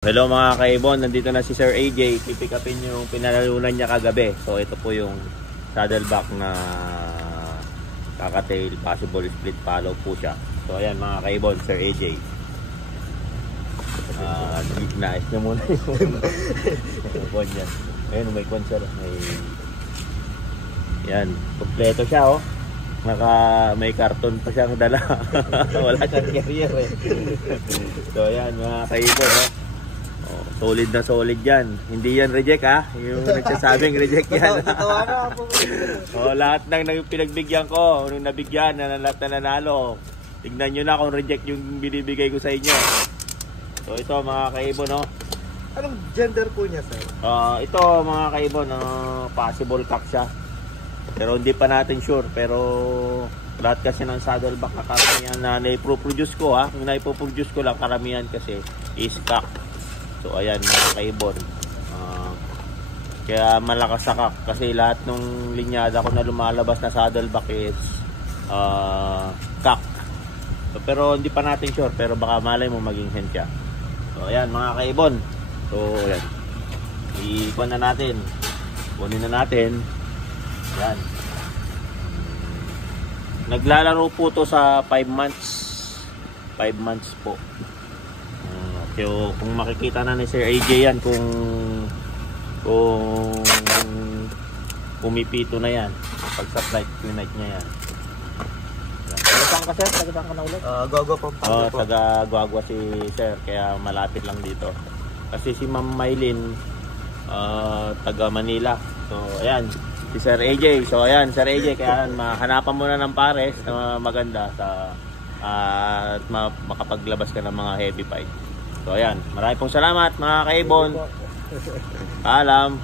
Hello mga kaibon, nandito na si Sir AJ. Pipick upin yung pinanalunan niya kagabi. So ito po yung saddleback na kakatail, possible split follow po siya. So ayan mga kaibon, Sir AJ. Nais niya muna yung kwan niya. Ayun, may kwan siya. Yan, kompleto siya oh. May karton pa siyang dala. Wala siyang carrier eh. So ayan mga kaibon oh. Solid na solid yan. Hindi yan reject ha. Yung nagsasabing reject yan. Lahat ng pinagbigyan ko, nung nabigyan, lahat na nanalo. Tignan nyo na kung reject yung binibigay ko sa inyo. So ito mga kaibon no. Anong gender po niya sir? Ito mga kaibon, possible cock siya. Pero hindi pa natin sure. Pero lahat kasi ng saddleback na karamihan na naiproduce ko ha. Yung naiproduce ko lang karamihan kasi is cock. So ayan mga kaibon, kaya malakas sa cock kasi lahat ng linyada ko na lumalabas na saddleback is cock. So, pero hindi pa natin sure, pero baka malay mo maging hen siya. So ayan mga kaibon, so ayan, kunin na natin, ayan. Naglalaro po to sa 5 months po. So, kung makikita na ni Sir AJ yan kung pumipito na yan pag sa flight night niya yan. Saan ka sir? Taga saan ka na ulit? Guagua po. Taga Guagua si sir, kaya malapit lang dito. Kasi si Ma'am Maylin taga Manila. So ayan, si Sir AJ. So ayan, Sir AJ, kaya mahanapan mo na ng pares na maganda sa at makapaglabas ka ng mga heavy fight. So ayan, maraming pong salamat mga kaibon. Paalam.